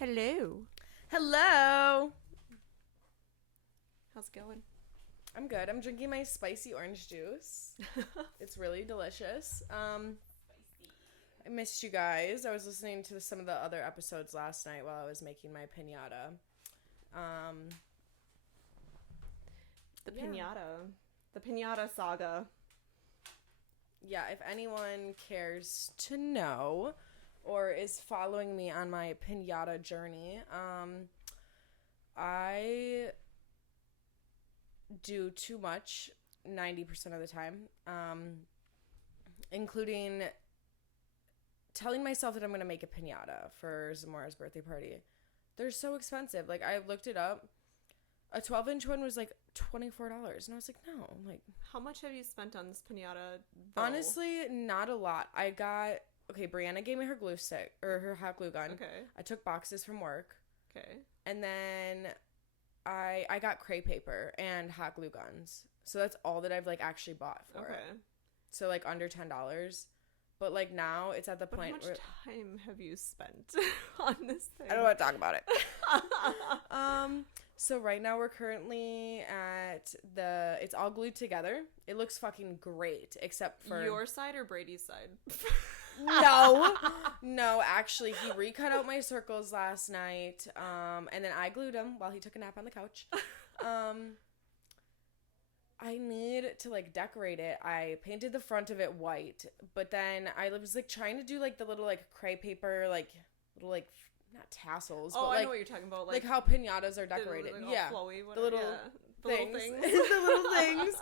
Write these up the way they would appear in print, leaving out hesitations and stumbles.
Hello. Hello. How's it going? I'm good. I'm drinking my spicy orange juice. It's really delicious. I missed you guys. I was listening to some of the other episodes last night while I was making my piñata. The Yeah. piñata. The piñata saga. Yeah, if anyone cares to know or is following me on my piñata journey, I do too much 90% of the time, including telling myself that I'm going to make a piñata for Zamora's birthday party. They're so expensive. Like, I looked it up. A 12-inch one was like $24. And I was like, no. Like, How much have you spent on this piñata, though? honestly, not a lot. Okay, Brianna gave me her glue stick, or her hot glue gun. Okay. I took boxes from work. Okay. And then I got crepe paper and hot glue guns. So that's all that I've, like, actually bought for it. Okay. So, like, under $10. But, like, now it's at the But how point much where time have you spent on this thing? I don't want to talk about it. So right now we're currently at it's all glued together. It looks fucking great, except for Your side or Brady's side? No, actually, he recut out my circles last night, and then I glued them while he took a nap on the couch. I need to, like, decorate it. I painted the front of it white, but then I was, like, trying to do, like, the little, like, crepe paper, like, little, like, not tassels, Oh, but, I like, know what you're talking about. like how piñatas are decorated. Like, all Yeah. flowy, The whatever. little Yeah. The things. little things. The little things.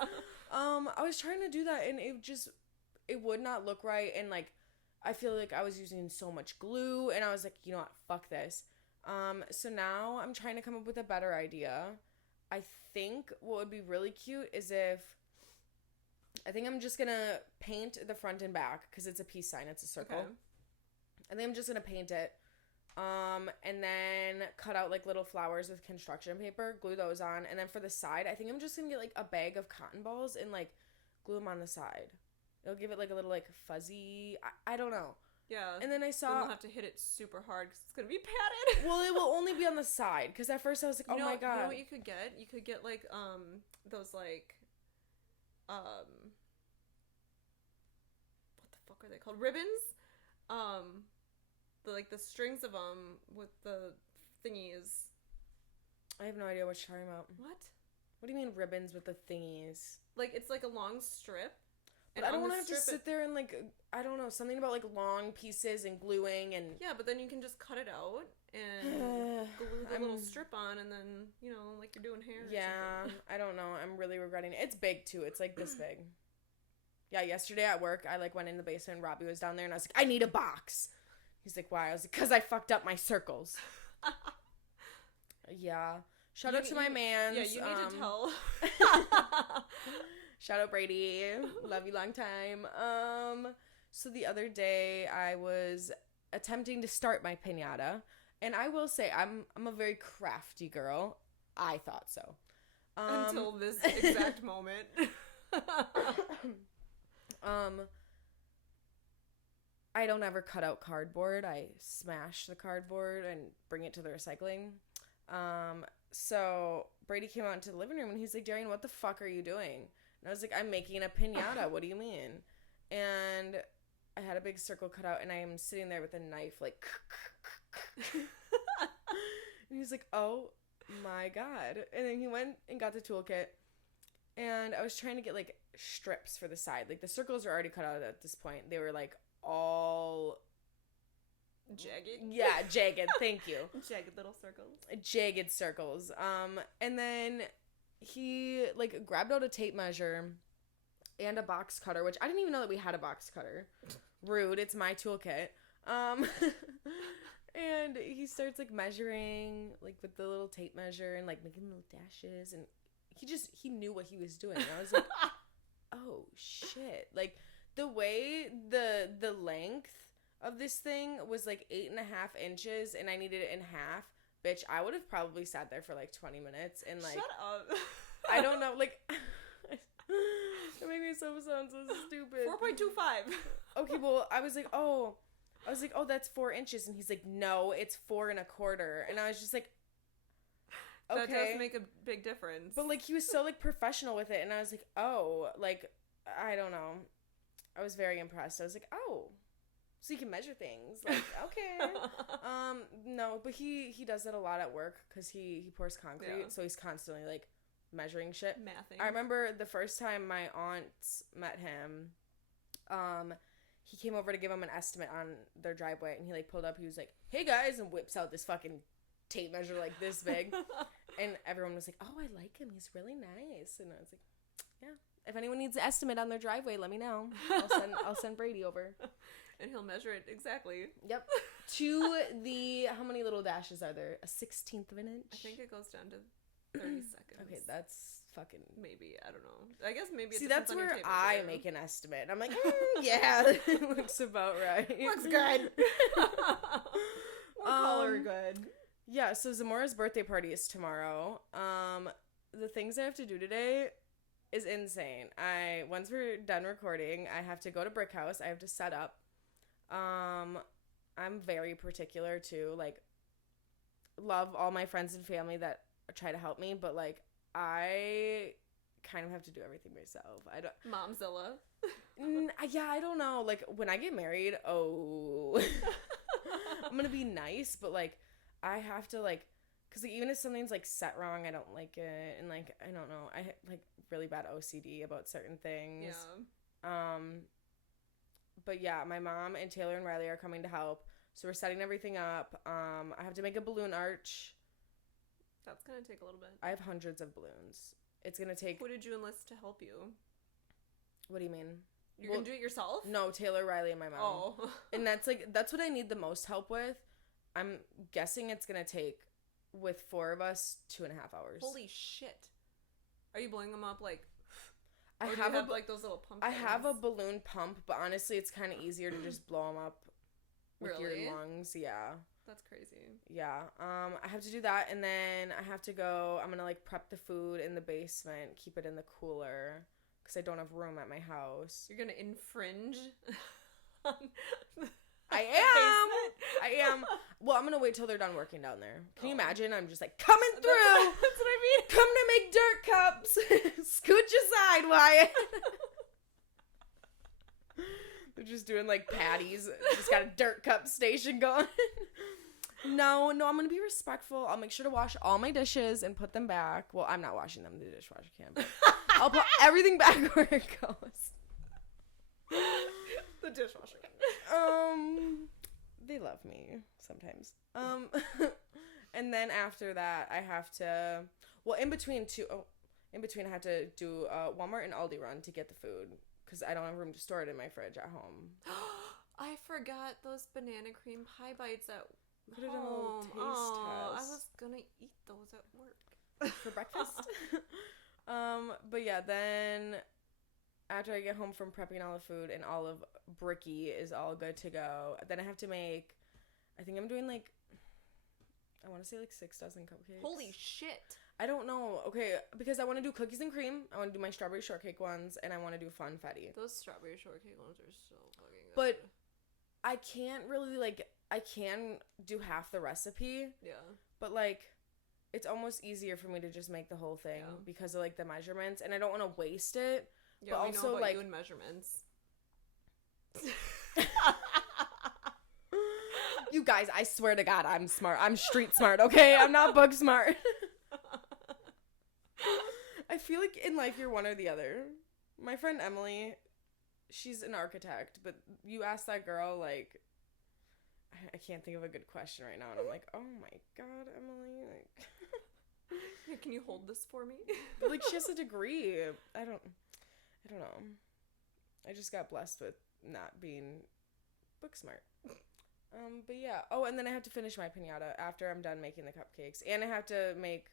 I was trying to do that, and it would not look right, and, like, I feel like I was using so much glue, and I was like, you know what, fuck this. So now I'm trying to come up with a better idea. I think what would be really cute is I think I'm just gonna paint the front and back, because it's a peace sign, it's a circle. Okay. I think I'm just gonna paint it. And then cut out, like, little flowers with construction paper, glue those on, and then for the side, I think I'm just gonna get, like, a bag of cotton balls and, like, glue them on the side. It'll give it, like, a little, like, fuzzy, I don't know. Yeah. And then I saw... Then you'll have to hit it super hard because it's going to be padded. Well, it will only be on the side, because at first I was like, oh my god. You know what you could get? You could get, like, those, like, what the fuck are they called? Ribbons? The strings of them with the thingies. I have no idea what you're talking about. What? What do you mean ribbons with the thingies? Like, it's like a long strip. But I don't want to have to sit there and, like, I don't know, something about, like, long pieces and gluing and... Yeah, but then you can just cut it out and glue the little strip on, and then, you know, like you're doing hair. Yeah, I don't know. I'm really regretting it. It's big, too. It's, like, this big. Yeah, yesterday at work, I, like, went in the basement and Robbie was down there, and I was like, I need a box. He's like, why? I was like, because I fucked up my circles. Yeah. Shout out to my mans. Yeah, you need to tell. Shout out Brady. Love you long time. So the other day I was attempting to start my piñata, and I will say I'm a very crafty girl. I thought so. Until this exact moment. I don't ever cut out cardboard. I smash the cardboard and bring it to the recycling. So Brady came out into the living room and he's like, Darian, what the fuck are you doing? And I was like, I'm making a piñata. What do you mean? And I had a big circle cut out and I am sitting there with a knife, like, and he's like, oh my god. And then he went and got the toolkit, and I was trying to get, like, strips for the side. Like, the circles are already cut out at this point. They were, like, all jagged. Yeah, jagged. Thank you. Jagged little circles. Jagged circles. And then he, like, grabbed out a tape measure and a box cutter, which I didn't even know that we had a box cutter. Rude. It's my toolkit. And he starts, like, measuring, like, with the little tape measure and, like, making little dashes, and he knew what he was doing. And I was like, oh shit. Like, the way the length of this thing was, like, 8.5 inches and I needed it in half, bitch, I would have probably sat there for, like, 20 minutes and, like, shut up. I don't know, like, it made me sound so stupid. 4.25. Okay, well, I was like, oh, I was like, oh, that's 4 inches. And he's like, no, it's 4 1/4. And I was just like, okay. That does make a big difference. But, like, he was so, like, professional with it. And I was like, oh, like, I don't know. I was very impressed. I was like, oh, so you can measure things. Like, okay. No, but he does that a lot at work because he pours concrete. Yeah. So he's constantly, like, measuring shit. Mathing. I remember the first time my aunts met him, he came over to give him an estimate on their driveway, and he, like, pulled up. He was like, hey, guys, and whips out this fucking tape measure, like, this big. And everyone was like, oh, I like him. He's really nice. And I was like, yeah. If anyone needs an estimate on their driveway, let me know. I'll send Brady over. And he'll measure it exactly. Yep. To the, how many little dashes are there? A 1/16 of an inch? I think it goes down to 30 seconds. Okay, that's fucking... Maybe. I don't know. I guess maybe it See, depends that's on your where tape I measure. make an estimate. I'm like, yeah, looks about right. Looks good. We'll call her good. Yeah, so Zamora's birthday party is tomorrow. The things I have to do today is insane. Once we're done recording, I have to go to Brick House. I have to set up. I'm very particular too. Like, love all my friends and family that try to help me, but like I kind of have to do everything myself. I don't. Momzilla. Yeah, I don't know. Like when I get married, I'm gonna be nice, but like I have to like, cause like, even if something's like set wrong, I don't like it, and like I don't know. I like really bad OCD about certain things. Yeah. But yeah, my mom and Taylor and Riley are coming to help. So we're setting everything up. I have to make a balloon arch. That's going to take a little bit. I have hundreds of balloons. It's going to take... Who did you enlist to help you? What do you mean? You're going to do it yourself? No, Taylor, Riley, and my mom. Oh. And that's what I need the most help with. I'm guessing it's going to take, with 4 of us, 2.5 hours. Holy shit. Are you blowing them up like... I or have, do you have like those little pump I things? have a balloon pump, but honestly, it's kind of easier to just blow them up with Really? your lungs. Yeah. That's crazy. Yeah. I have to do that, and then I have to go. I'm gonna like prep the food in the basement, keep it in the cooler, because I don't have room at my house. You're gonna infringe on I am. Well, I'm gonna wait till they're done working down there. Can you imagine? I'm just like coming through. That's what I mean. Come to make dirt cups. Scooch aside, Wyatt. They're just doing like patties. Just got a dirt cup station going. No, I'm gonna be respectful. I'll make sure to wash all my dishes and put them back. Well, I'm not washing them. The dishwasher can. But I'll put everything back where it goes. The dishwasher. They love me sometimes. And then after that, I have to. Well, in between I have to do a Walmart and Aldi run to get the food because I don't have room to store it in my fridge at home. I forgot those banana cream pie bites at Put it in a little taste I test. was gonna eat those at work For breakfast. But yeah, then after I get home from prepping all the food and all of Bricky is all good to go, then I have to make, I think I'm doing like, I want to say like 6 dozen cupcakes. Holy shit. I don't know. Okay, because I want to do cookies and cream. I want to do my strawberry shortcake ones, and I want to do funfetti. Those strawberry shortcake ones are so fucking good. But I can't really like, I can do half the recipe. Yeah. But like, it's almost easier for me to just make the whole thing because of like the measurements, and I don't want to waste it. Yeah, but we also know about like you and measurements. You guys, I swear to God, I'm smart. I'm street smart, okay? I'm not book smart. I feel like in life you're one or the other. My friend Emily, she's an architect, but you ask that girl, like, I can't think of a good question right now, and I'm like, oh my God, Emily, like, Yeah, can you hold this for me? but like she has a degree. I don't know. I just got blessed with not being book smart. But yeah. Oh, and then I have to finish my piñata after I'm done making the cupcakes, and I have to make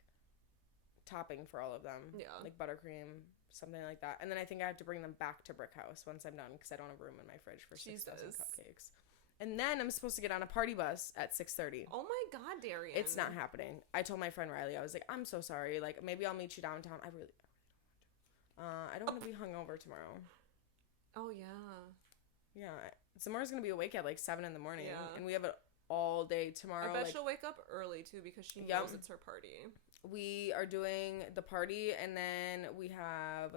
topping for all of them. Yeah. Like buttercream, something like that. And then I think I have to bring them back to Brick House once I'm done because I don't have room in my fridge for 6 dozen cupcakes. And then I'm supposed to get on a party bus at 6:30. Oh my God, Darian. It's not happening. I told my friend Riley, I was like, I'm so sorry. Like, maybe I'll meet you downtown. I really don't want to. I don't want to be hungover tomorrow. Oh, yeah. Yeah. Samara's gonna be awake at like 7 in the morning, Yeah. and we have it all day tomorrow. I bet like, she'll wake up early too because she Yep. knows it's her party. we are doing the party, and then we have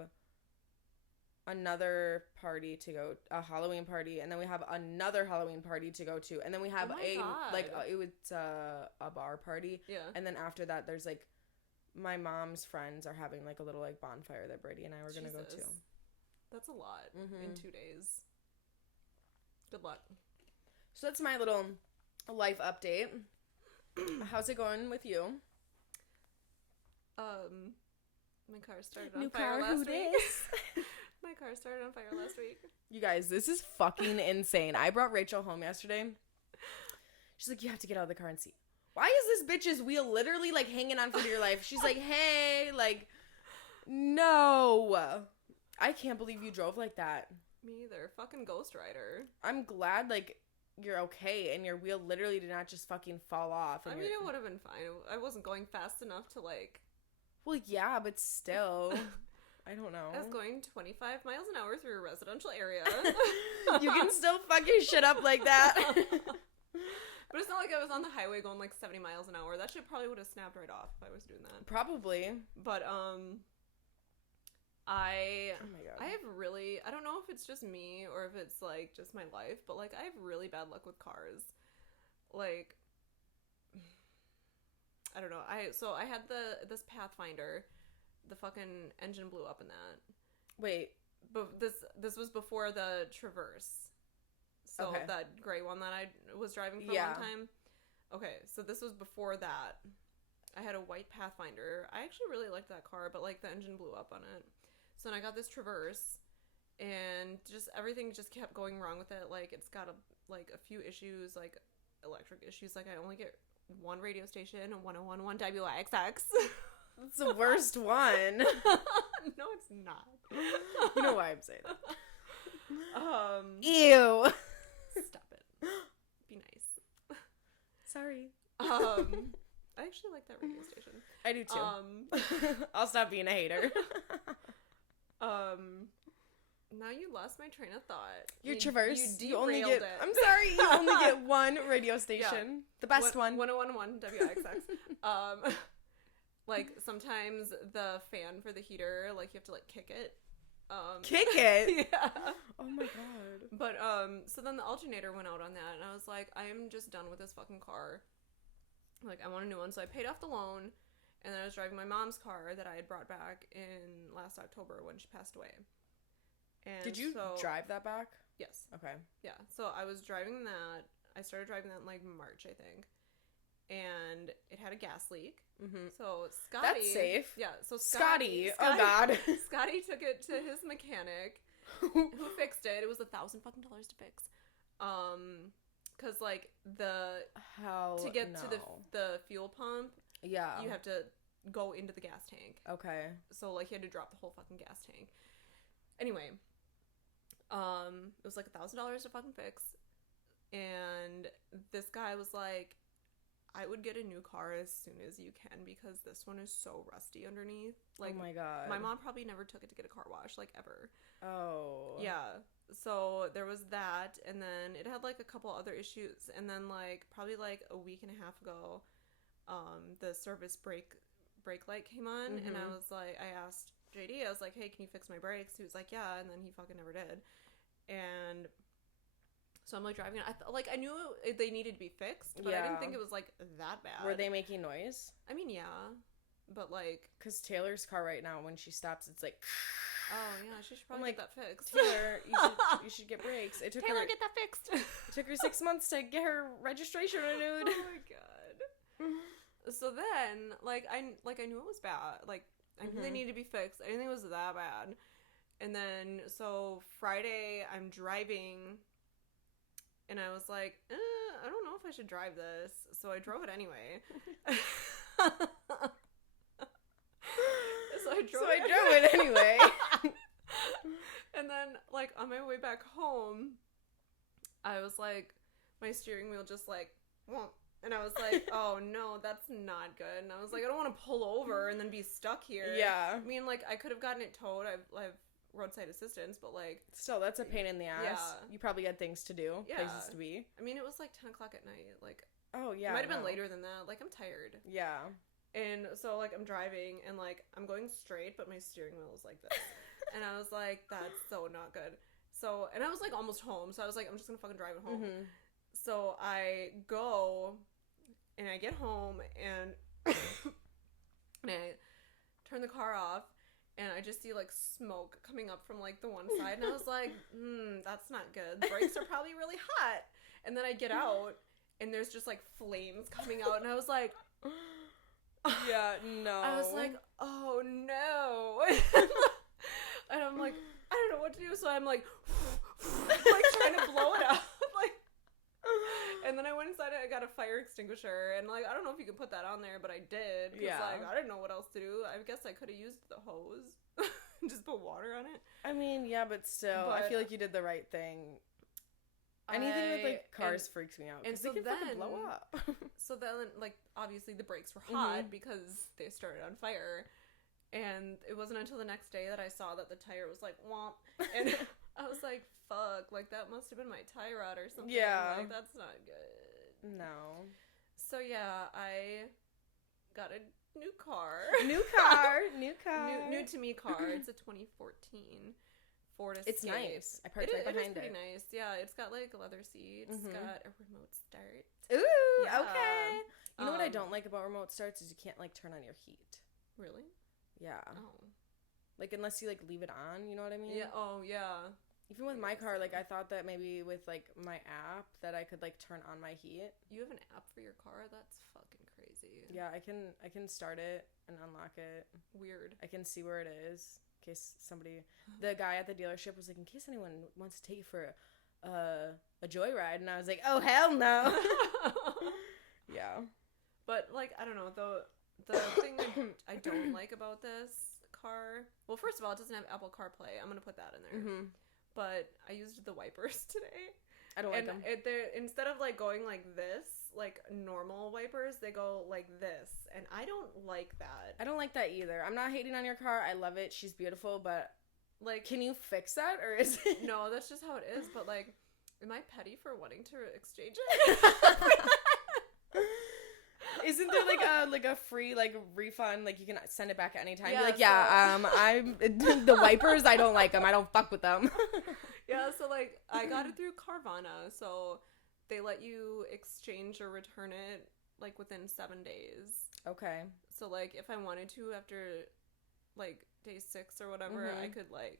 another party to go, a Halloween party, and then we have another Halloween party to go to, and then we have Oh my a God. like it was a bar party, Yeah. and then after that there's like my mom's friends are having like a little like bonfire that Brady and I were gonna go to. That's a lot in 2 days. Good luck. So that's my little life update. How's it going with you? My car started on fire last week. My car started on fire last week. You guys, this is fucking insane. I brought Rachel home yesterday. She's like, you have to get out of the car and see. Why is this bitch's wheel literally like hanging on for dear life? She's like, hey, like, no. I can't believe you drove like that. Me either. Fucking Ghost Rider. I'm glad like you're okay and your wheel literally did not just fucking fall off. I mean, it would have been fine. I wasn't going fast enough to like... Well, yeah, but still... I don't know. I was going 25 miles an hour through a residential area. You can still fuck your shit up like that. But it's not like I was on the highway going like 70 miles an hour. That shit probably would have snapped right off if I was doing that. Probably. But, oh my God. I have really, I don't know if it's just me or if it's like just my life, but like I have really bad luck with cars. Like, I don't know. I had this Pathfinder, the fucking engine blew up in that. Wait. But this was before the Traverse. So Okay. that gray one that I was driving for a long time. Okay, so this was before that. I had a white Pathfinder. I actually really liked that car, but like the engine blew up on it. So then I got this Traverse, and just everything just kept going wrong with it. Like it's got a few issues, like electric issues. Like I only get one radio station, 101.1 WIXX. It's the worst one. No, it's not. You know why I'm saying that. Ew. Stop it. Be nice. Sorry. I actually like that radio station. I do too. I'll stop being a hater. Now you lost my train of thought. Your Traverse. You only get. it. I'm sorry. You only get one radio station. Yeah. The best one. 101.1 WIXX. Like sometimes the fan for the heater, like you have to like kick it. Kick it? Yeah. Oh my God. But so then the alternator went out on that, and I was like, I am just done with this fucking car. Like I want a new one, so I paid off the loan, and then I was driving my mom's car that I had brought back in last October when she passed away. And did you drive that back? Yes. Okay. Yeah. So I was driving that. I started driving that in like March, I think. And it had a gas leak. Mm-hmm. So Scotty... That's safe. Yeah. So Scotty. Oh, God. Scotty took it to his mechanic who fixed it. It was $1,000 fucking to fix. Because like to get to the fuel pump, yeah, you have to go into the gas tank. Okay. So like he had to drop the whole fucking gas tank. Anyway, it was like $1,000 to fucking fix, and this guy was like, I would get a new car as soon as you can because this one is so rusty underneath. Like, oh my God. My mom probably never took it to get a car wash, like, ever. Oh. Yeah. So there was that, and then it had, like, a couple other issues, and then, like, probably, like, a week and a half ago, the service brake light came on, and I was like, I asked JD, I was like, hey, can you fix my brakes? He was like, yeah, and then he fucking never did. And... so I'm, like, driving. I knew they needed to be fixed, but I didn't think it was, like, that bad. Were they making noise? I mean, yeah. But, like... because Taylor's car right now, when she stops, it's like... oh, yeah, she should probably get that fixed. Taylor, you should get brakes. Get that fixed. It took her 6 months to get her registration renewed. Oh, my God. So then, I knew it was bad. Like, I knew they needed to be fixed. I didn't think it was that bad. And then, so Friday, I'm driving... and I was like, I don't know if I should drive this. So I drove it anyway. So I drove it anyway. And then, like, on my way back home, I was like, my steering wheel just, like, whoomp. And I was like, oh, no, that's not good. And I was like, I don't want to pull over and then be stuck here. Yeah. I mean, like, I could have gotten it towed. I've roadside assistance, but like still, that's a pain in the ass. Yeah. You probably had things to do, Yeah. places to be. I mean, it was like 10 o'clock at night. Like, oh yeah, it might have been later than that. Like, I'm tired. Yeah. And so like I'm driving and like I'm going straight, but my steering wheel is like this, and I was like, that's so not good. So, and I was like almost home, so I was like, I'm just gonna fucking drive it home. Mm-hmm. So I go, and I get home, and and I turn the car off, and I just see like smoke coming up from like the one side, and I was like, that's not good. The brakes are probably really hot. And then I get out, and there's just like flames coming out, and I was like, yeah, no. I was like, oh no. And I'm like, I don't know what to do, so I'm like, like trying to blow it out. Like, and then I went inside and I got a fire extinguisher, and like I don't know if you could put that on there, but I did. Yeah. Like I didn't know what else to do. I guess I could have used the hose, just put water on it. I mean, yeah, but still, I feel like you did the right thing. Anything with like cars freaks me out, and so they can fucking blow up. So then, like obviously the brakes were hot because they started on fire. And it wasn't until the next day that I saw that the tire was like, womp. And I was like, fuck, like that must have been my tie rod or something. Yeah. Like, that's not good. No. So yeah, I got a new car. New car. New to me car. It's a 2014 Ford Escape. It's nice. I parked right behind it. It's pretty nice. Yeah, it's got like leather seats. It's got a remote start. Ooh, Yeah. okay. You know what I don't like about remote starts is you can't like turn on your heat. Really? Yeah. Oh. Like, unless you, like, leave it on, you know what I mean? Yeah, oh, yeah. Even with my car, like, I thought that maybe with, like, my app that I could, like, turn on my heat. You have an app for your car? That's fucking crazy. Yeah, I can start it and unlock it. Weird. I can see where it is in case the guy at the dealership was like, in case anyone wants to take you for a joyride. And I was like, oh, hell no. Yeah. But, like, I don't know, the thing I don't like about this car, well, first of all, it doesn't have Apple CarPlay. I'm gonna put that in there. Mm-hmm. But I used the wipers today. I don't like them. Instead of like going like this, like normal wipers, they go like this, and I don't like that. I don't like that either. I'm not hating on your car. I love it. She's beautiful, but like, can you fix that, or is it? No, that's just how it is. But like, am I petty for wanting to exchange it? Isn't there like a free like refund, like you can send it back at any time? Yeah, Be like, yeah, I'm the wipers, I don't like them. I don't fuck with them. Yeah, so like I got it through Carvana, so they let you exchange or return it like within 7 days. Okay. So like if I wanted to after like day 6 or whatever, I could like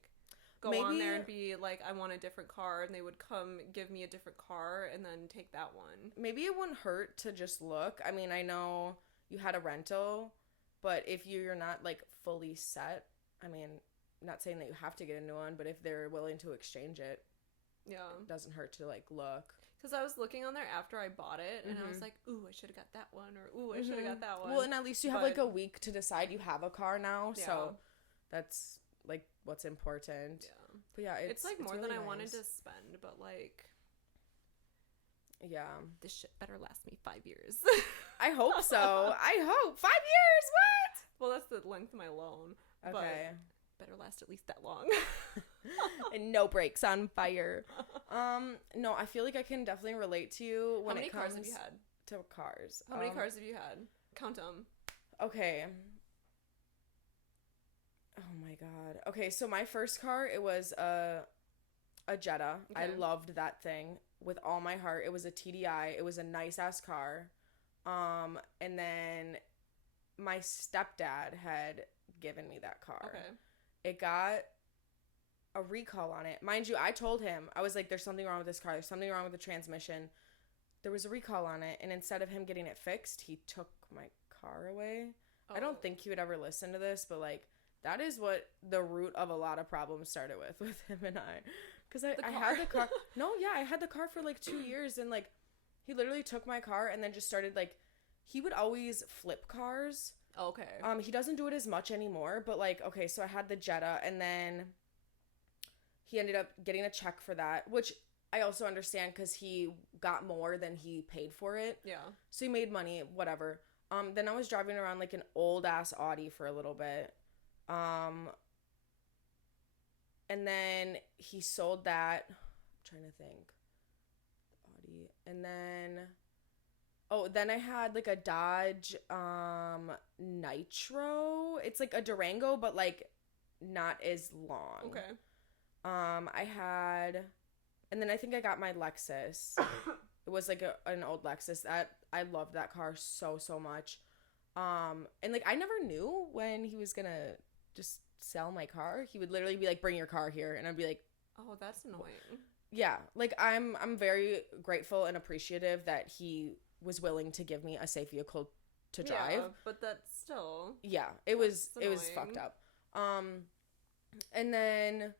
go on there and be like, I want a different car, and they would come give me a different car and then take that one. Maybe it wouldn't hurt to just look. I mean, I know you had a rental, but if you're not like fully set, I mean, not saying that you have to get a new one, but if they're willing to exchange it, yeah, it doesn't hurt to like look. Because I was looking on there after I bought it, and I was like, ooh, I should have got that one, or ooh, I should have got that one. Well, and at least you have like a week to decide. You have a car now, so that's like what's important. Yeah. But yeah, it's like more really than I nice. wanted to spend, but like, yeah, this shit better last me 5 years. I hope so. I hope 5 years. What? Well, that's the length of my loan. Okay. But better last at least that long. And no brakes on fire. No, I feel like I can definitely relate to you when it comes cars have you had? to cars. How many cars have you had? Count them. Okay. Oh my god. Okay, so my first car, it was a Jetta. Okay. I loved that thing with all my heart. It was a TDI. It was a nice ass car. And then my stepdad had given me that car. Okay. It got a recall on it. Mind you, I told him, I was like, there's something wrong with this car. There's something wrong with the transmission. There was a recall on it. And instead of him getting it fixed, he took my car away. Oh. I don't think he would ever listen to this, but like, that is what the root of a lot of problems started with him and I. Because I had the car. No, yeah, I had the car for like 2 years. And like, he literally took my car and then just started like, he would always flip cars. Okay. He doesn't do it as much anymore, but like, okay, so I had the Jetta, and then he ended up getting a check for that, which I also understand because he got more than he paid for it. Yeah. So he made money, whatever. Then I was driving around like an old ass Audi for a little bit. And then he sold that. I'm trying to think. Audi. And then... Oh, then I had, like, a Dodge Nitro. It's, like, a Durango, but, like, not as long. Okay. I had... And then I think I got my Lexus. It was, like, an old Lexus. I loved that car so, so much. And, like, I never knew when he was gonna just sell my car. He would literally be like, bring your car here. And I'd be like... Oh, that's annoying. Yeah. Like, I'm very grateful and appreciative that he... was willing to give me a safe vehicle to drive. Yeah, but that's still... Yeah, it was fucked up. And then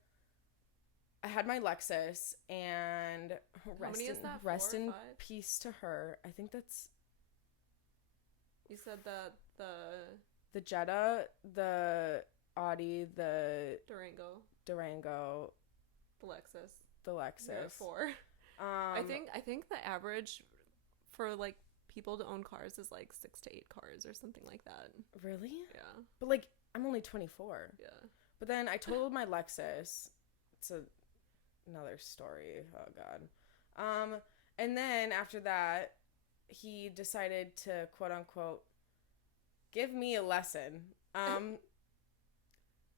I had my Lexus, and rest in peace to her. I think that's... You said that the Jetta, the Audi, the Durango, the Lexus. Yeah, 4. I think the average for, like, people to own cars is, like, 6 to 8 cars or something like that. Really? Yeah. But, like, I'm only 24. Yeah. But then I totaled my Lexus. It's another story. Oh, God. And then after that, he decided to, quote-unquote, give me a lesson.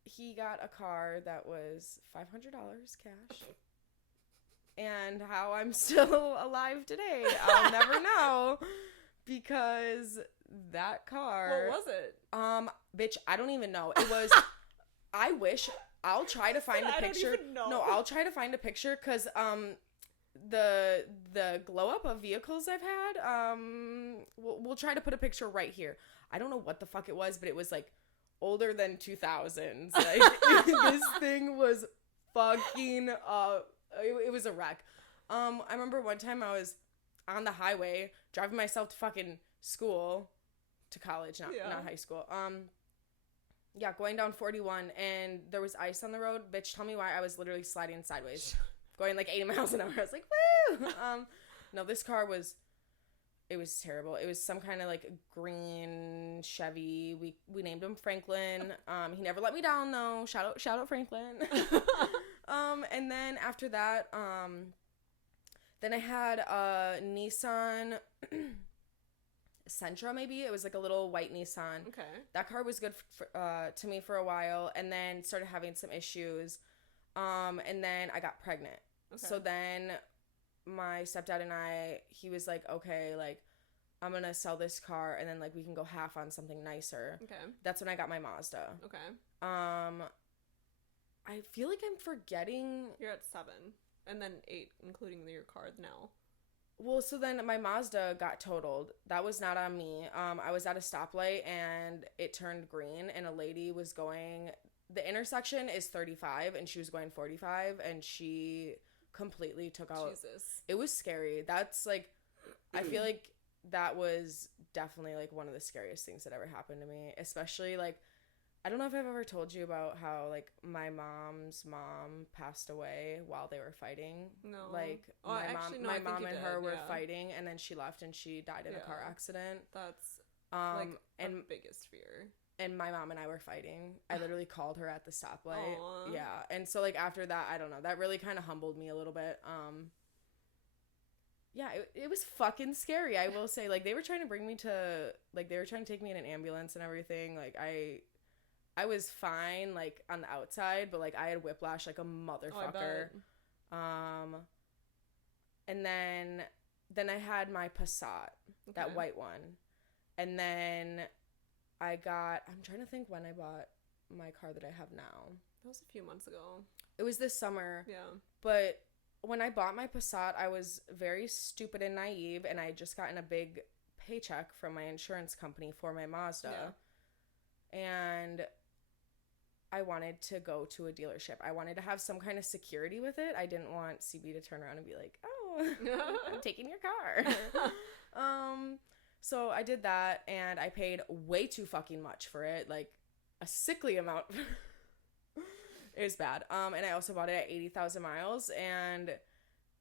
He got a car that was $500 cash. And how I'm still alive today, I'll never know, because that car... What was it? Bitch, I don't even know. It was... I wish... I'll try to find a picture. I don't even know. No, I'll try to find a picture, because the glow-up of vehicles I've had, we'll try to put a picture right here. I don't know what the fuck it was, but it was, like, older than 2000s. Like, this thing was fucking... It was a wreck. I remember one time I was on the highway driving myself to fucking school, to college, not high school. Yeah, going down 41, and there was ice on the road. Bitch, tell me why I was literally sliding sideways, going like 80 miles an hour. I was like, woo! No, this car was... It was terrible. It was some kind of, like, green Chevy. We named him Franklin. He never let me down, though. Shout out Franklin. And then after that, then I had a Nissan Sentra, maybe. It was like a little white Nissan. Okay. That car was good to me for a while, and then started having some issues. And then I got pregnant. Okay. So then my stepdad and he was like, okay, like, I'm gonna sell this car, and then, like, we can go half on something nicer. Okay. That's when I got my Mazda. Okay. I feel like I'm forgetting... You're at 7. And then 8, including your car now. Well, so then my Mazda got totaled. That was not on me. I was at a stoplight, and it turned green, and a lady was going... The intersection is 35, and she was going 45, and she completely took out... Jesus. It was scary. That's, like... I feel like that was definitely, like, one of the scariest things that ever happened to me. Especially, like... I don't know if I've ever told you about how, like, my mom's mom passed away while they were fighting. No. Like, my mom and her were fighting, and then she left and she died in a car accident. That's, like, our biggest fear. And my mom and I were fighting. I literally called her at the stoplight. Aww. Yeah. And so, like, after that, I don't know. That really kind of humbled me a little bit. Yeah, it was fucking scary, I will say. Like, they were trying to bring me to... Like, they were trying to take me in an ambulance and everything. Like, I was fine, like, on the outside, but, like, I had whiplash like a motherfucker. And then I had my Passat, that white one. And then I'm trying to think when I bought my car that I have now. That was a few months ago. It was this summer. Yeah. But when I bought my Passat, I was very stupid and naive, and I had just gotten a big paycheck from my insurance company for my Mazda. Yeah. And I wanted to go to a dealership. I wanted to have some kind of security with it. I didn't want CB to turn around and be like, oh, I'm taking your car. So I did that, and I paid way too fucking much for it, like a sickly amount. It was bad. And I also bought it at 80,000 miles, and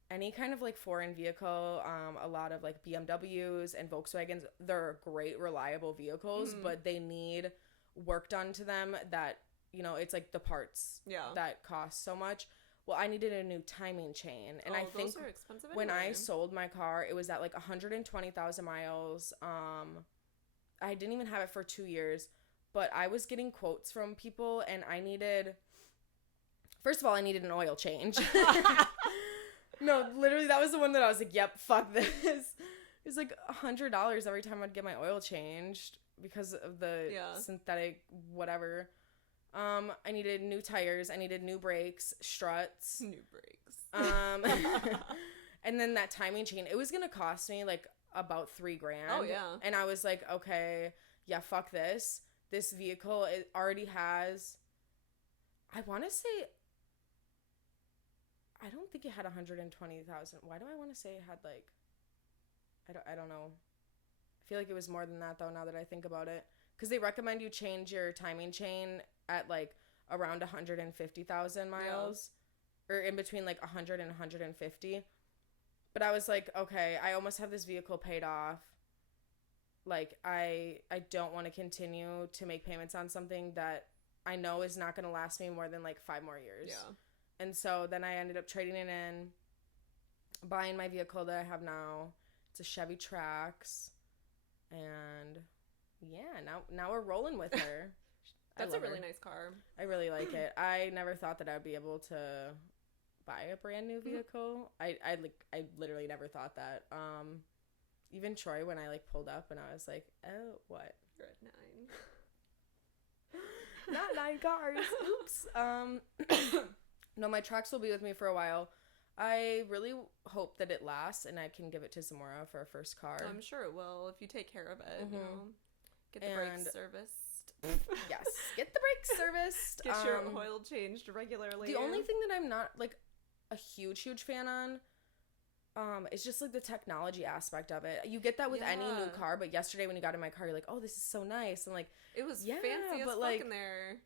any kind of, like, foreign vehicle, a lot of, like, BMWs and Volkswagens, they're great, reliable vehicles, but they need work done to them that you know, it's like the parts Yeah. that cost so much. Well, I needed a new timing chain, and I think those are expensive when anyway. I sold my car, it was at like 120,000 miles. I didn't even have it for 2 years, but I was getting quotes from people, and first of all, I needed an oil change. No, literally, that was the one that I was like, yep, fuck this. It was like $100 every time I'd get my oil changed because of the synthetic whatever. I needed new tires. I needed new brakes, struts. New brakes. And then that timing chain, it was going to cost me like about $3,000. Oh, yeah. And I was like, okay, yeah, fuck this. This vehicle, it already has, I want to say, I don't think it had 120,000. Why do I want to say it had like, I don't know. I feel like it was more than that though, now that I think about it. Because they recommend you change your timing chain at like around 150,000 miles. Or in between like 100 and 150. But I was like, okay, I almost have this vehicle paid off. Like, I don't want to continue to make payments on something that I know is not going to last me more than like 5 more years. Yeah. And so then I ended up trading it in, buying my vehicle that I have now. It's a Chevy Trax. And yeah, now we're rolling with her. That's a really nice car. I really like it. I never thought that I'd be able to buy a brand new vehicle. I literally never thought that. Even Troy, when I like pulled up and I was like, oh, what? You're at 9. Not 9 cars. Oops. No, my Trax will be with me for a while. I really hope that it lasts and I can give it to Zamora for our first car. I'm sure it will if you take care of it. You know, get the brakes serviced. Yes, get the brakes serviced. Get your oil changed regularly. The only thing that I'm not like a huge fan on is just like the technology aspect of it. You get that with any new car, but yesterday when you got in my car, you're like, oh, this is so nice, and like it was fancy as fuck like, in there.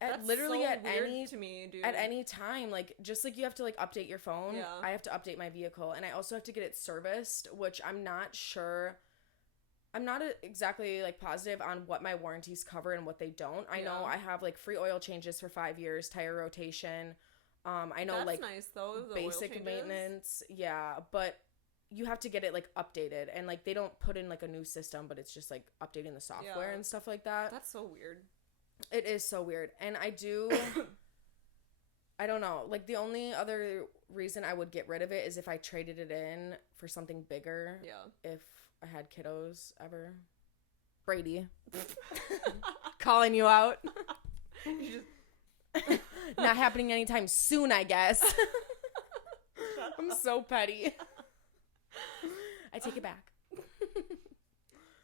That's literally so at weird any to me, dude. At any time, like just like you have to like update your phone. Yeah. I have to update my vehicle, and I also have to get it serviced, which I'm not sure. I'm not exactly like positive on what my warranties cover and what they don't. I know I have like free oil changes for 5 years, tire rotation. I know that's like nice though. The basic maintenance, yeah, but you have to get it like updated, and like they don't put in like a new system, but it's just like updating the software and stuff like that. That's so weird. It is so weird. And I don't know, like the only other reason I would get rid of it is if I traded it in for something bigger. Yeah. If I had kiddos ever. Brady. Calling you out. You just... Not happening anytime soon, I guess. I'm so petty. I take it back.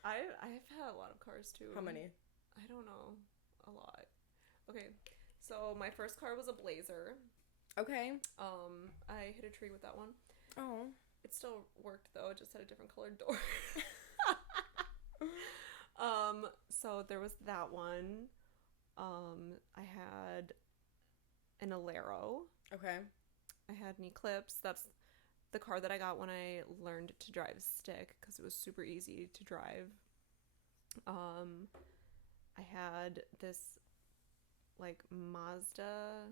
I've had a lot of cars too. How many? I don't know. A lot. Okay. So my first car was a Blazer. Okay. I hit a tree with that one. Oh. It still worked though, it just had a different colored door. So there was that one. I had an Alero. Okay. I had an Eclipse. That's the car that I got when I learned to drive stick because it was super easy to drive. I had this like Mazda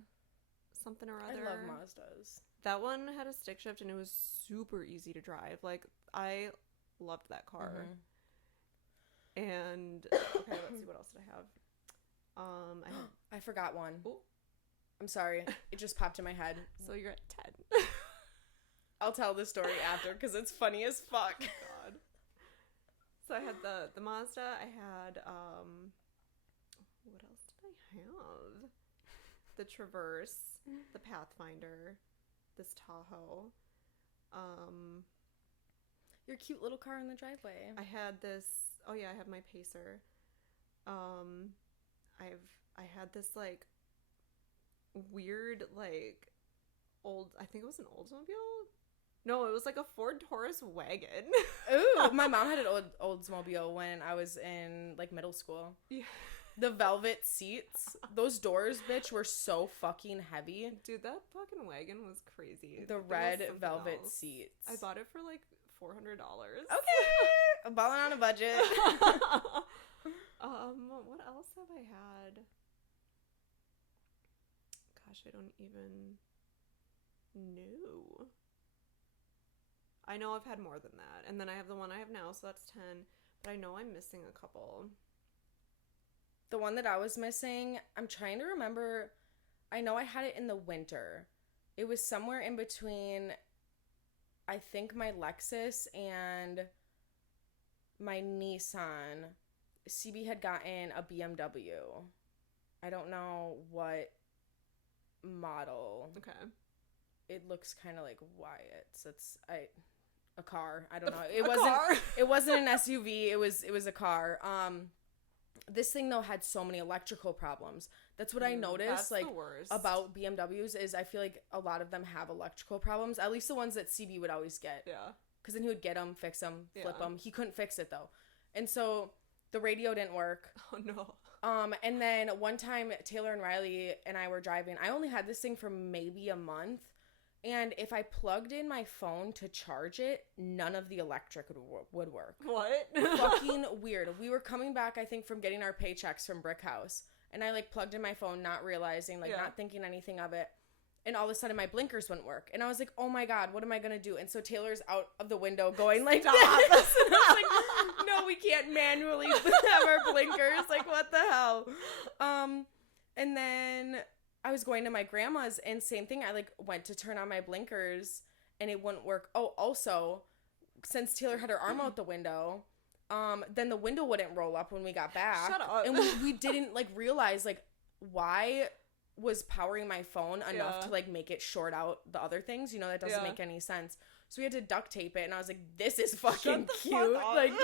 something or other. I love Mazdas. That one had a stick shift and it was super easy to drive. Like I loved that car. Mm-hmm. And okay, let's see, what else did I have? I forgot one. Ooh. I'm sorry. It just popped in my head. So you're at 10. I'll tell the story after because it's funny as fuck. Oh, God. So I had the Mazda. I had what else did I have? The Traverse, the Pathfinder, this Tahoe. Your cute little car in the driveway. I had this. Oh yeah, I have my Pacer. I had this like weird like old. I think it was an Oldsmobile. No, it was like a Ford Taurus wagon. Ooh, my mom had an Oldsmobile when I was in like middle school. Yeah. The velvet seats, those doors, bitch, were so fucking heavy. Dude, that fucking wagon was crazy. The red velvet seats. I bought it for like $400. Okay, I'm balling on a budget. What else have I had? I don't even know. I know I've had more than that. And then I have the one I have now, so that's 10. But I know I'm missing a couple. The one that I was missing, I'm trying to remember. I know I had it in the winter. It was somewhere in between, I think, my Lexus and my Nissan. CB had gotten a BMW. I don't know what model. Okay. It looks kind of like Wyatt's. A car. I don't know. It wasn't an SUV. It was a car. This thing though had so many electrical problems. That's what I noticed like about BMWs is I feel like a lot of them have electrical problems. At least the ones that CB would always get. Yeah. Because then he would get them, fix them, flip them. He couldn't fix it though, and so the radio didn't work. Oh no. And then one time Taylor and Riley and I were driving. I only had this thing for maybe a month. And if I plugged in my phone to charge it, none of the electric would work. What? Fucking weird. We were coming back, I think, from getting our paychecks from Brick House. And I, like, plugged in my phone, not realizing, like, not thinking anything of it. And all of a sudden, my blinkers wouldn't work. And I was like, oh, my God, what am I going to do? And so Taylor's out of the window going, like, this. And I was like, no, we can't manually have our blinkers. Like, what the hell? And then I was going to my grandma's and same thing. I like went to turn on my blinkers and it wouldn't work. Oh, also, since Taylor had her arm out the window, then the window wouldn't roll up when we got back. Shut up. And we didn't like realize like why was powering my phone enough to like make it short out the other things. You know, that doesn't make any sense. So we had to duct tape it and I was like, this is fucking cute. Like,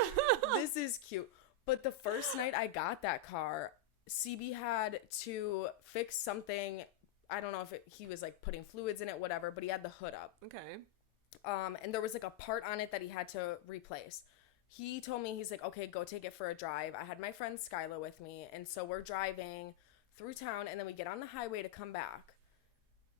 this is cute. But the first night I got that car, CB had to fix something. I don't know if he was like putting fluids in it, whatever, but he had the hood up. Okay. And there was like a part on it that he had to replace. He told me, he's like, okay, go take it for a drive. I had my friend Skyla with me. And so we're driving through town and then we get on the highway to come back.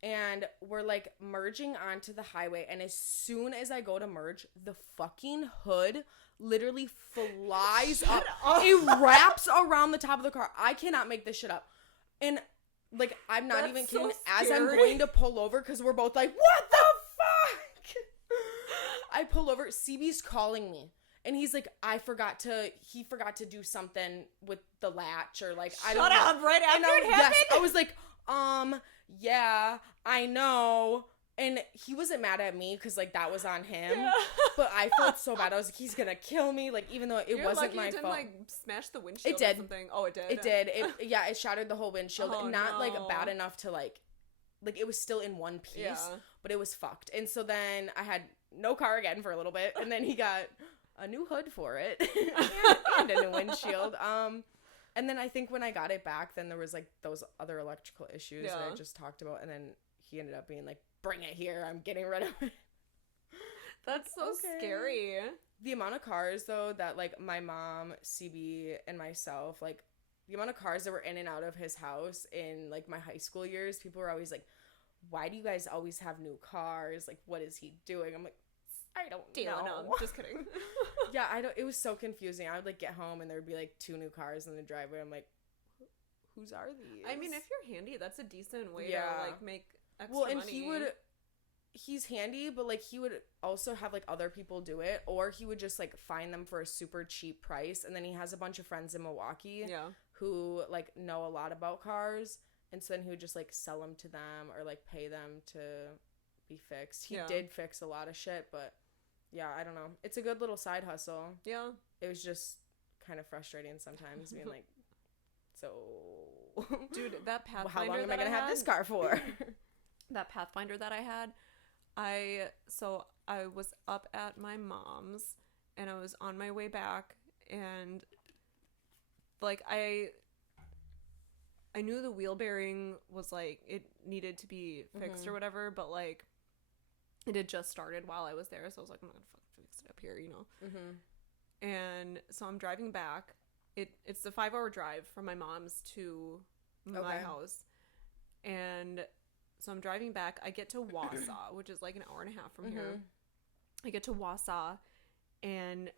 And we're like merging onto the highway. And as soon as I go to merge, the fucking hood literally flies up. It wraps around the top of the car. I cannot make this shit up. And like, I'm not even kidding. So as I'm going to pull over, because we're both like, what the fuck? I pull over. CB's calling me. And he's like, he forgot to do something with the latch or like, I don't know. Shut up, right after it happened? Yes, I was like, yeah, I know. And he wasn't mad at me because, like, that was on him. Yeah. But I felt so bad. I was like, he's going to kill me. Like, even though it wasn't my fault. It didn't, like, smash the windshield it did. Or something. Oh, it did? It did. It shattered the whole windshield. Oh, Not, like, bad enough to, like, it was still in one piece. But it was fucked. And so then I had no car again for a little bit. And then he got a new hood for it. and a new windshield. And then I think when I got it back, then there was, like, those other electrical issues that I just talked about. And then he ended up being like, bring it here. I'm getting rid of it. That's so scary. The amount of cars, though, that, like, my mom, CB, and myself, like, the amount of cars that were in and out of his house in, like, my high school years, people were always like, why do you guys always have new cars? Like, what is he doing? I'm like, I don't know. No, just kidding. Yeah, it was so confusing. I would, like, get home and there would be, like, 2 new cars in the driveway. I'm like, whose are these? I mean, if you're handy, that's a decent way to, like, make extra money. He's handy, but, like, he would also have, like, other people do it, or he would just, like, find them for a super cheap price, and then he has a bunch of friends in Milwaukee who, like, know a lot about cars, and so then he would just, like, sell them to them, or, like, pay them to be fixed. He did fix a lot of shit, but, yeah, I don't know. It's a good little side hustle. Yeah. It was just kind of frustrating sometimes, being like, so... Dude, that Pathfinder how long am I going to have this car for? That Pathfinder that I had, I was up at my mom's and I was on my way back and like I knew the wheel bearing was like it needed to be fixed or whatever, but like it had just started while I was there, so I was like, I'm not gonna fix it up here, you know. And so I'm driving back. It's a 5-hour drive from my mom's to my house, and so I'm driving back. I get to Wausau, which is like an hour and a half from here. I get to Wausau, and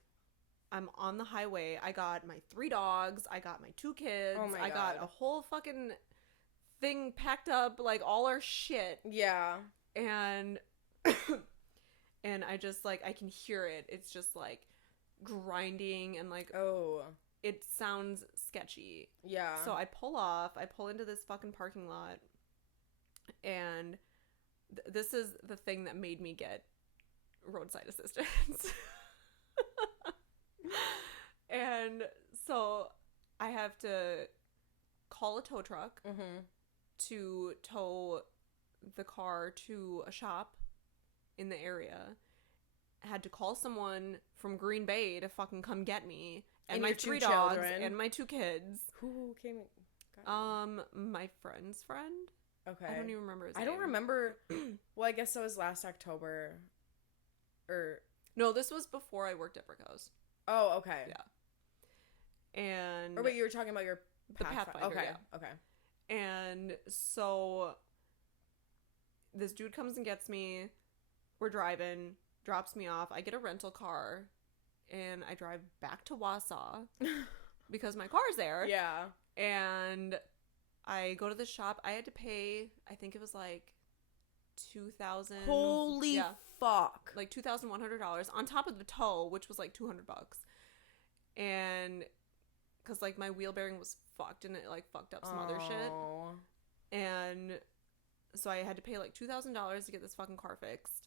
I'm on the highway. I got my 3 dogs. I got my 2 kids. Oh my God. I got a whole fucking thing packed up, like, all our shit. Yeah. And and I just, like, I can hear it. It's just, like, grinding and, like, Oh. it sounds sketchy. Yeah. So I pull off. I pull into this fucking parking lot. And this is the thing that made me get roadside assistance. And so I have to call a tow truck to tow the car to a shop in the area. I had to call someone from Green Bay to fucking come get me. And my 3 dogs and my 2 kids. Who came? My friend's friend. Okay. I don't even remember his name. I don't remember. Well, I guess that was last October. No, this was before I worked at Brickhouse. Oh, okay. Yeah. And... Or wait, you were talking about the Pathfinder, okay. Yeah. Okay. And so this dude comes and gets me. We're driving, drops me off. I get a rental car, and I drive back to Wausau because my car's there. Yeah. And I go to the shop. I had to pay, I think it was like $2,000. Holy fuck. Like $2,100 on top of the tow, which was like $200. And because like my wheel bearing was fucked and it like fucked up some other shit. And so I had to pay like $2,000 to get this fucking car fixed.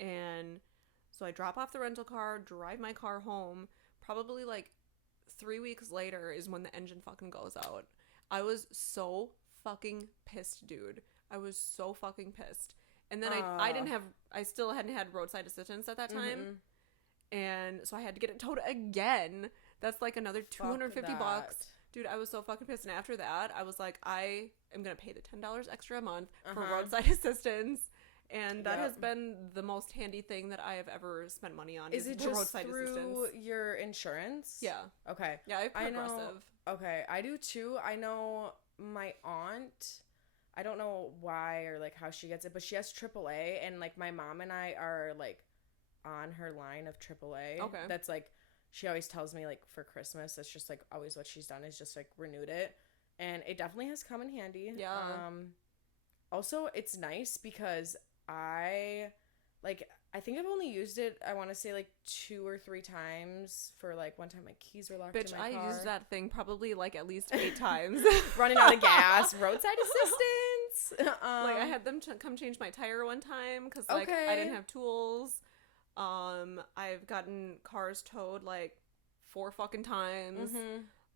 And so I drop off the rental car, drive my car home. Probably like 3 weeks later is when the engine fucking goes out. I was so fucking pissed, dude. I was so fucking pissed. And then I still hadn't had roadside assistance at that time. And so I had to get it towed again. That's like another $250. Dude, I was so fucking pissed. And after that, I was like, I am going to pay the $10 extra a month for roadside assistance. And that has been the most handy thing that I have ever spent money on. Is it the just roadside through assistance. Your insurance? Yeah. Okay. Yeah, I have Progressive. Okay, I do too. I know my aunt, I don't know why or like how she gets it, but she has AAA, and like my mom and I are like on her line of AAA. Okay. That's like, she always tells me like for Christmas, that's just like always what she's done is just like renewed it. And it definitely has come in handy. Yeah. Also, it's nice because I think I've only used it, I want to say like 2 or 3 times. For like one time my keys were locked in my car. I used that thing probably like at least 8 times. Running out of gas, roadside assistance. Like I had them come change my tire one time because like I didn't have tools. I've gotten cars towed like 4 fucking times.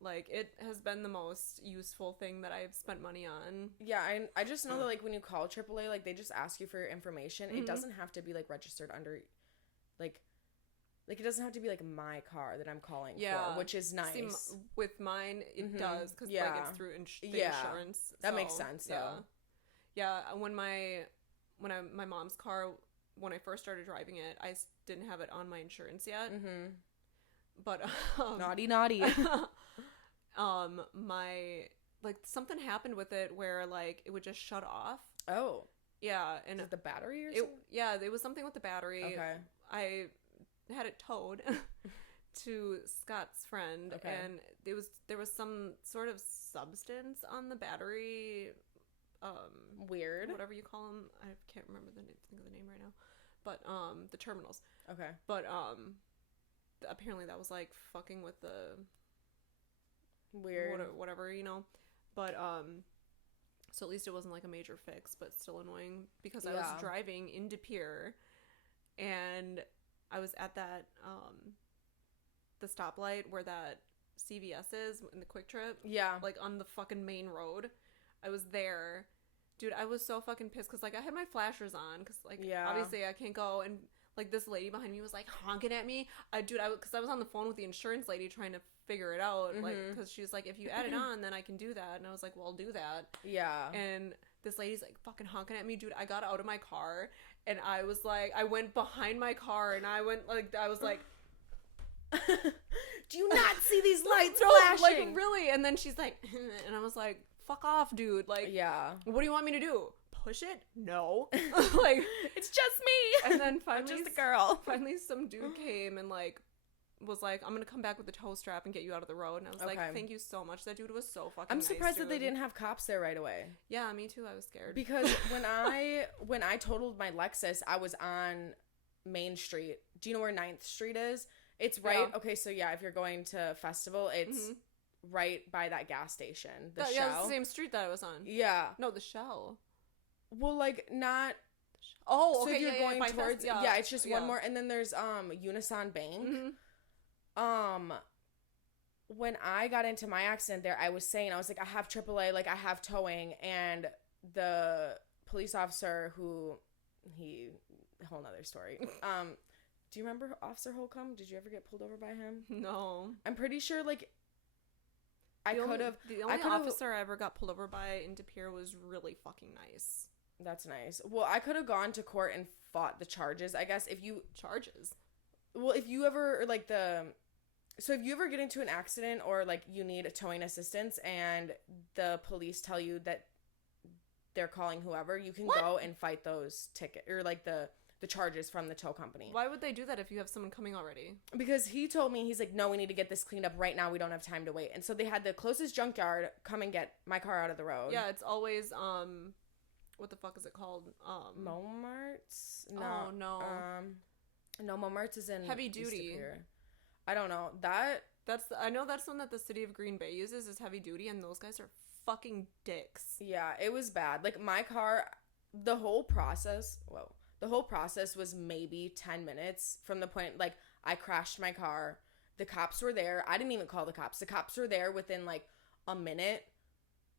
Like, it has been the most useful thing that I've spent money on. Yeah, I just know that, like, when you call AAA, like, they just ask you for your information. It doesn't have to be, like, registered under, like, it doesn't have to be, like, my car that I'm calling for, which is nice. See, with mine, it does, because, like, it's through the insurance. That makes sense, though. Yeah, when my mom's car, when I first started driving it, I didn't have it on my insurance yet. But, naughty. Like, something happened with it where, like, it would just shut off. Oh. Yeah. And is it the battery or something? Yeah, it was something with the battery. Okay. I had it towed to Scott's friend, and there was some sort of substance on the battery. Weird. Whatever you call them. I can't remember think of the name right now. But, the terminals. Okay. But, apparently that was, like, fucking with the... Weird. Whatever, you know. But, so at least it wasn't, like, a major fix, but still annoying. Because I was driving into Pier, and I was at that, the stoplight where that CVS is in the Quick Trip. Yeah. Like, on the fucking main road. I was there. Dude, I was so fucking pissed, because, like, I had my flashers on, because, like, obviously I can't go, and... Like, this lady behind me was, like, honking at me. Because I was on the phone with the insurance lady trying to figure it out. Like, because she was like, if you add it on, then I can do that. And I was like, well, I'll do that. Yeah. And this lady's, like, fucking honking at me. Dude, I got out of my car. And I was, like, I went behind my car. And I was, like... Do you not see these lights Like, flashing? really? And then she's like... And I was like, fuck off, dude. Like, what do you want me to do? Push it? No. Like, it's just me. And then finally, I'm just a girl. Finally, some dude came and like was like, I'm gonna come back with the tow strap and get you out of the road. And I was like, thank you so much. That dude was so fucking I'm nice, surprised dude. that they didn't have cops there right away. Yeah, me too. I was scared. Because when I totaled my Lexus, I was on Main Street. Do you know where 9th Street is? It's right. Yeah. Okay, so yeah, if you're going to Festival, it's right by that gas station. The Shell. Yeah, it's the same street that I was on. Yeah. No, the Shell. Well, like not. Oh, okay. So if you're going towards, yeah, it's just one more, and then there's Unison Bank. When I got into my accident there, I was like, I have AAA, like I have towing, and the police officer whole nother story. Do you remember Officer Holcomb? Did you ever get pulled over by him? No. I'm pretty sure, like, The only officer I ever got pulled over by in De Pere was really fucking nice. That's nice. Well, I could have gone to court and fought the charges, I guess, if you... Charges? Well, if you ever, like, So if you ever get into an accident or, like, you need towing assistance and the police tell you that they're calling whoever, you can go and fight those tickets, or, like, the charges from the tow company. Why would they do that if you have someone coming already? Because he told me, he's like, no, we need to get this cleaned up right now. We don't have time to wait. And so they had the closest junkyard come and get my car out of the road. Yeah, it's always, what the fuck is it called? Momarts? No. Oh, no. No, Momarts is in Heavy Duty. I don't know. I know that's one that the city of Green Bay uses is Heavy Duty, and those guys are fucking dicks. Yeah, it was bad. Like, my car, the whole process was maybe 10 minutes from the point, like, I crashed my car. The cops were there. I didn't even call the cops. The cops were there within, like, a minute.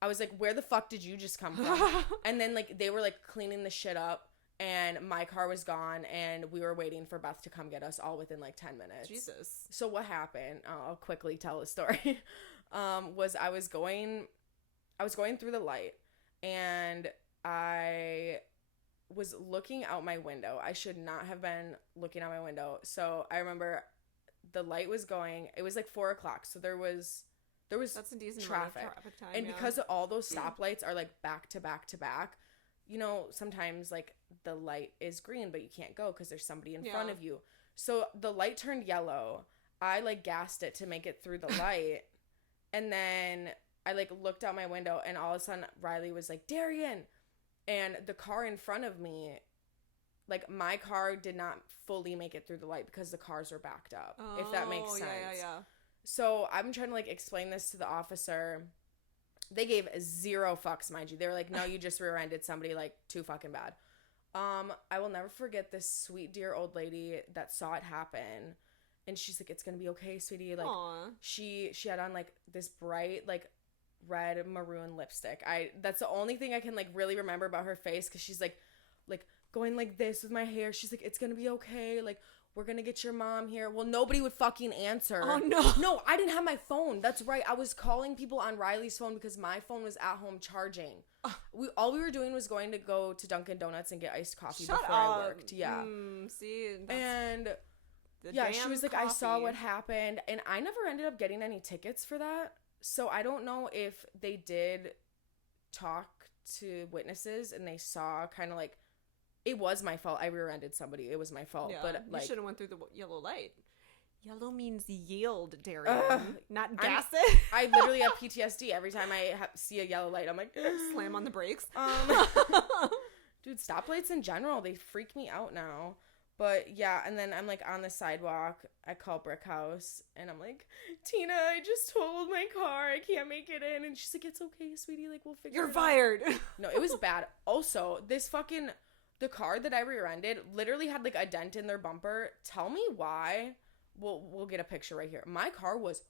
I was like, where the fuck did you just come from? And then, like, they were, like, cleaning the shit up, and my car was gone, and we were waiting for Beth to come get us all within, like, 10 minutes. Jesus. So what happened, I'll quickly tell the story, was I was going through the light, and I was looking out my window. I should not have been looking out my window. So I remember the light was going. It was like 4:00, so there was that's a decent traffic. amount of traffic time. And because all those stoplights are like back to back to back, you know, sometimes like the light is green, but you can't go because there's somebody in front of you. So the light turned yellow. I like gassed it to make it through the light, and then I like looked out my window, and all of a sudden Riley was like, Darian. And the car in front of me, like, my car did not fully make it through the light because the cars were backed up, if that makes sense. Yeah. So I'm trying to, like, explain this to the officer. They gave 0 fucks, mind you. They were like, no, you just rear-ended somebody, like, too fucking bad. I will never forget this sweet, dear old lady that saw it happen. And she's like, it's going to be okay, sweetie. Like, aww. She had on, like, this bright, like, red maroon lipstick. That's the only thing I can, like, really remember about her face, because she's like going like this with my hair. She's like, it's gonna be okay, like, we're gonna get your mom here. Well, nobody would fucking answer. Oh no, I didn't have my phone. That's right, I was calling people on Riley's phone because my phone was at home charging. All we were doing was going to go to Dunkin' Donuts and get iced coffee before I worked. Yeah. See, and yeah, she was like, I saw what happened, and I never ended up getting any tickets for that. So I don't know if they did talk to witnesses and they saw kind of like, it was my fault. I rear-ended somebody. It was my fault. Yeah, but like, you should have went through the yellow light. Yellow means yield, Darian. Not gas it. I literally have PTSD every time I see a yellow light. I'm like, slam on the brakes. Dude, stoplights in general, they freak me out now. But yeah, and then I'm like on the sidewalk. I call Brick House and I'm like, Tina, I just totaled my car. I can't make it in. And she's like, it's okay, sweetie. Like, we'll figure it out. You're fired. No, it was bad. Also, the car that I rear-ended literally had like a dent in their bumper. Tell me why. We'll get a picture right here. My car was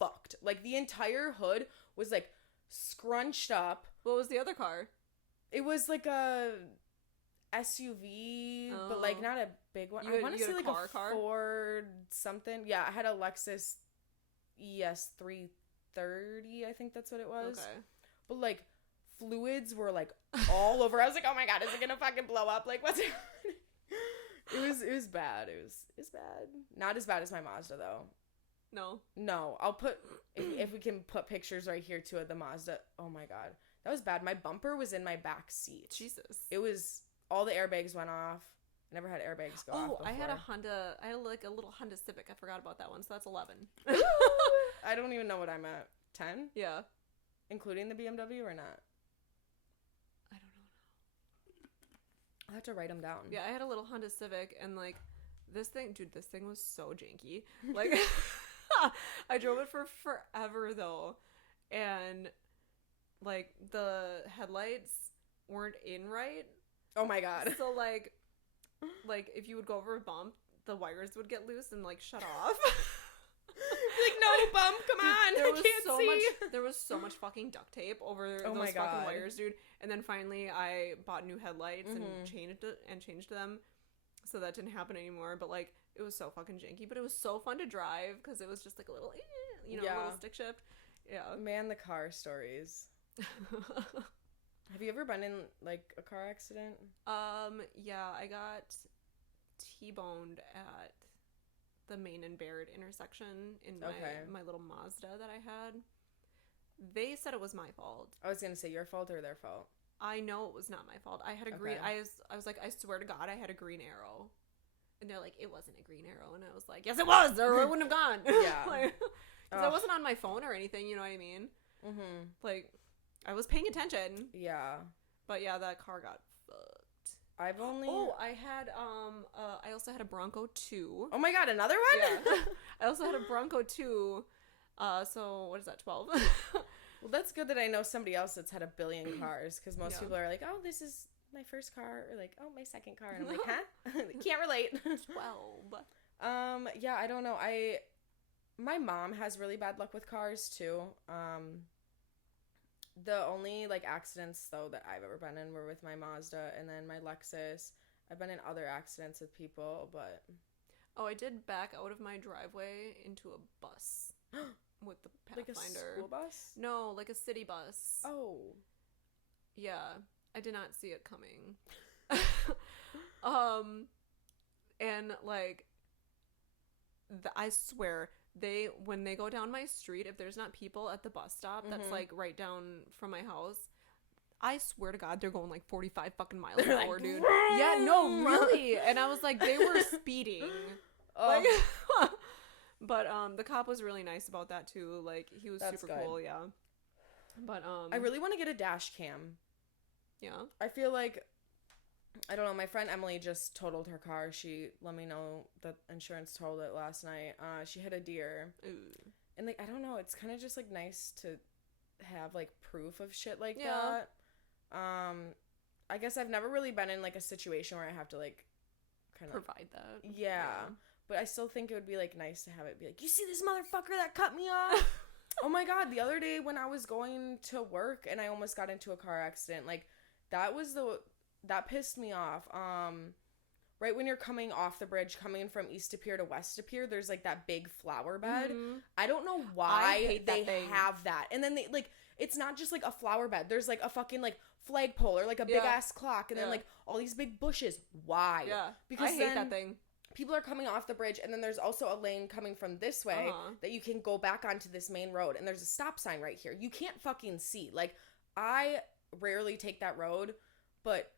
fucked. Like, the entire hood was like scrunched up. What was the other car? It was like a SUV, but like not a big one. I want to say like a Ford something. Yeah, I had a Lexus ES 330. I think that's what it was. Okay. But like fluids were like all over. I was like, oh my god, is it gonna fucking blow up? Like, what's happening? It was bad. It was bad. Not as bad as my Mazda though. No. I'll put if we can put pictures right here too of the Mazda. Oh my god, that was bad. My bumper was in my back seat. Jesus. It was. All the airbags went off. I never had airbags go off Oh, before. I had like a little Honda Civic. I forgot about that one, so that's 11. I don't even know what I'm at. 10? Yeah. Including the BMW or not? I don't know. I'll have to write them down. Yeah, I had a little Honda Civic, and like this thing was so janky. Like I drove it for forever though, and like the headlights weren't in right. Oh my god. So like if you would go over a bump, the wires would get loose and like shut off. Like, no bump, come on. There was I can't see. There was so much fucking duct tape over Oh those my fucking God. wires, dude. And then finally I bought new headlights Mm-hmm. and changed them, so that didn't happen anymore. But like it was so fucking janky, but it was so fun to drive because it was just like a little, a little stick shift. Yeah. Man, the car stories. Have you ever been in like a car accident? Yeah, I got T-boned at the Main and Baird intersection in my little Mazda that I had. They said it was my fault. I was gonna say your fault or their fault. I know it was not my fault. I had a green. I was like, I swear to God, I had a green arrow, and they're like, it wasn't a green arrow, and I was like, yes, it was, or it wouldn't have gone. Yeah, because I wasn't on my phone or anything. You know what I mean? Mm-hmm. Like, I was paying attention. Yeah. But yeah, that car got fucked. I've only. Oh, I had I also had a Bronco 2. Oh my God, another one? Yeah. I also had a Bronco 2. So what is that? 12. Well, that's good that I know somebody else that's had a billion cars, because most people are like, oh, this is my first car, or like, oh, my second car, and I'm like, huh? Can't relate. 12. Yeah, I don't know. My mom has really bad luck with cars too. The only like accidents though that I've ever been in were with my Mazda and then my Lexus. I've been in other accidents with people, but I did back out of my driveway into a bus with the Pathfinder. Like a school bus? No, like a city bus. Oh. Yeah, I did not see it coming. And like I swear, when they go down my street, if there's not people at the bus stop that's like right down from my house, I swear to God, they're going like 45 fucking miles an hour, dude. Yeah, no, really. And I was like, they were speeding. Like, but the cop was really nice about that too. Like, he was super cool, yeah. But I really want to get a dash cam. Yeah. I feel like, I don't know, my friend Emily just totaled her car. She let me know that insurance totaled it last night. She hit a deer. Ooh. And like, I don't know, it's kind of just like nice to have like proof of shit like that. I guess I've never really been in like a situation where I have to like kind of provide that. Yeah. But I still think it would be like nice to have it be like, you see this motherfucker that cut me off? Oh my God, the other day when I was going to work and I almost got into a car accident, like that pissed me off. Right when you're coming off the bridge, coming from East to Pier to West to Pier, there's like that big flower bed. Mm-hmm. I don't know why they have that. And then they like, it's not just like a flower bed. There's like a fucking like flagpole or like a big ass clock, and then like all these big bushes. Why? Yeah, because I hate that thing. People are coming off the bridge, and then there's also a lane coming from this way that you can go back onto this main road, and there's a stop sign right here. You can't fucking see. Like, I rarely take that road, but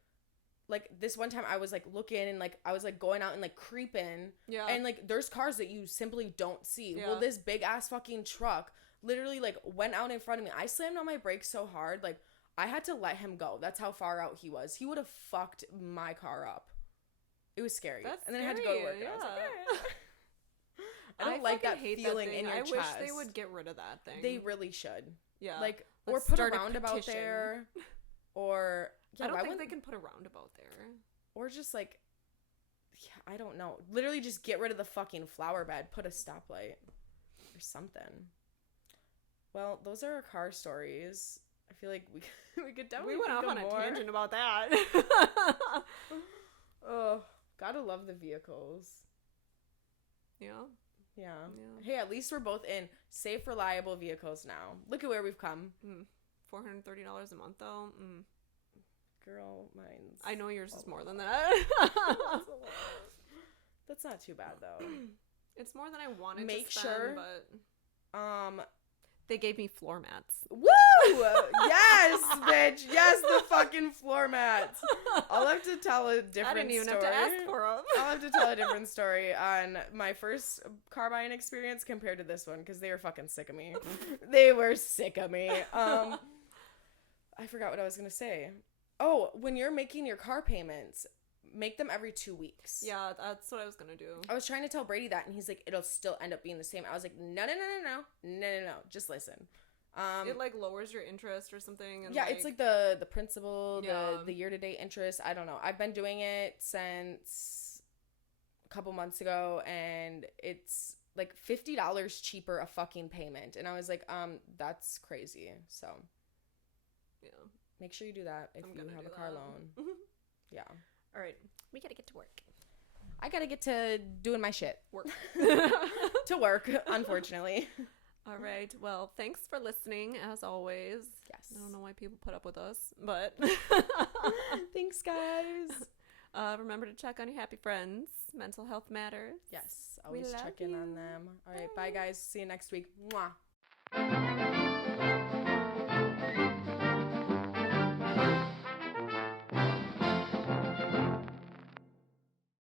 like this one time I was like looking and like I was like going out and like creeping. Yeah. And like there's cars that you simply don't see. Yeah. Well, this big ass fucking truck literally like went out in front of me. I slammed on my brakes so hard, like I had to let him go. That's how far out he was. He would have fucked my car up. It was scary. That's and then scary, I had to go to work. Yeah. And I was like, I don't like that feeling in your chest. I wish they would get rid of that thing. They really should. Yeah. Like, or put a roundabout there. Or I don't think they can put a roundabout there. Or just like, yeah, I don't know. Literally just get rid of the fucking flower bed. Put a stoplight or something. Well, those are our car stories. I feel like we could definitely. We went off on a tangent about that. Oh, gotta love the vehicles. Yeah. Hey, at least we're both in safe, reliable vehicles now. Look at where we've come. $430 a month, though. Girl, mine's... I know yours is more than that. That's not too bad, though. It's more than I wanted to spend, but... They gave me floor mats. Woo! Yes, bitch. Yes, the fucking floor mats. I'll have to tell a different story. I didn't even have to ask for them. I'll have to tell a different story on my first car buying experience compared to this one because they were fucking sick of me. They were sick of me. I forgot what I was going to say. Oh, when you're making your car payments, make them every 2 weeks. Yeah, that's what I was going to do. I was trying to tell Brady that, and he's like, it'll still end up being the same. I was like, no. Just listen. It, like, lowers your interest or something. And yeah, it's like the principal, yeah. the year-to-date interest. I don't know. I've been doing it since a couple months ago, and it's like $50 cheaper a fucking payment. And I was like, that's crazy. So, yeah. Make sure you do that if you have a car loan. Yeah. All right. We got to get to work. I got to get to doing my shit. Work. To work, unfortunately. All right. Well, thanks for listening, as always. Yes. I don't know why people put up with us, but... Thanks, guys. Remember to check on your happy friends. Mental health matters. Yes. Always check in on them. All right. Bye, guys. See you next week. Mwah.